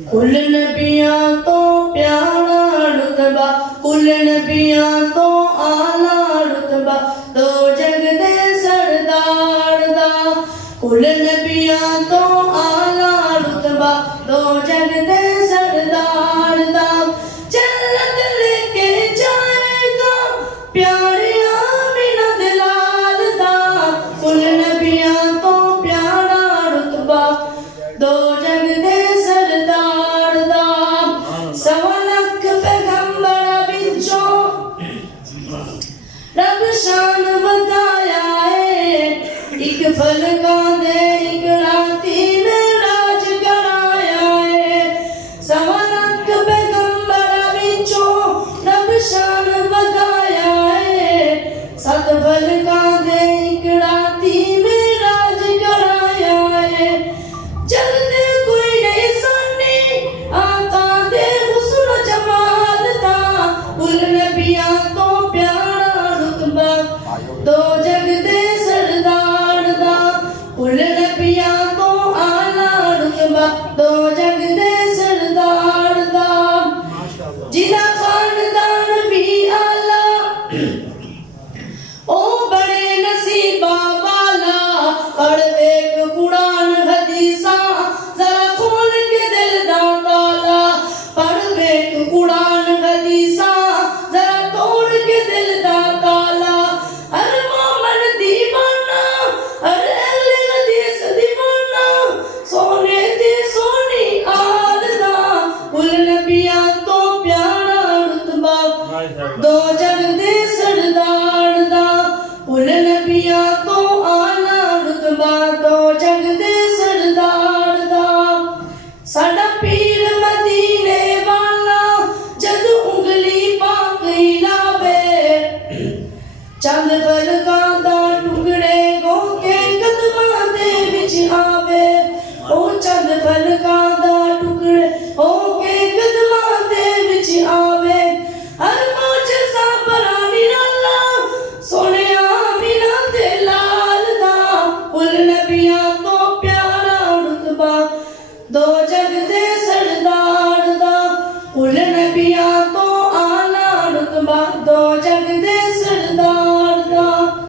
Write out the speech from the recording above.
कुल नबियां तो प्यारा रुतबा, कुल नबियां तो आला रुतबा, दो जग दे सरदार दा। कुल नबियां तो आला रुतबा, दो जग दे सरदार दा। जन्नत लेके जाएगा प्यारे आमिना दे लाल दा। कुल नबियां तो प्यारा रुतबा, दो जग दे सरदार दा। सवा लख पैगंबर विचों रब शान बताया है। एक फलका दे एक राती में राज कराया है। सवा लख पैगंबर विचों रब शान बताया है। सत फलका दे एक राती में राज कराया है। चलते कोई नहीं सोने आका दे हुस्न जमाल दा। कुल नबियां तो प्यारा रुतबा, दो जग दे सरदार दा। कुल नबियां तो आला रुतबा, दो जग दे सरदार दा। जिदा खानदान भी आला ओ बड़े नसीबा वाला। पढ़ वेख कुरान हदीसा जरा खोल के दिल दा ताला। पढ़ वेख कुरान हदीसा जरा तोड़ के दिल दा ताला। हर मोमन दीवाना हर अहले हदीस दीवाना, सोने दी सोनी आल दा। कुल नबियां तो प्यारा रुतबा, दो जग दे सरदार दा। कुल नबियां तो आला रुतबा, दो जग दे सरदार दा। साडा पीर मदीने वाला जद उंगली पाक हिलावे, चंद फल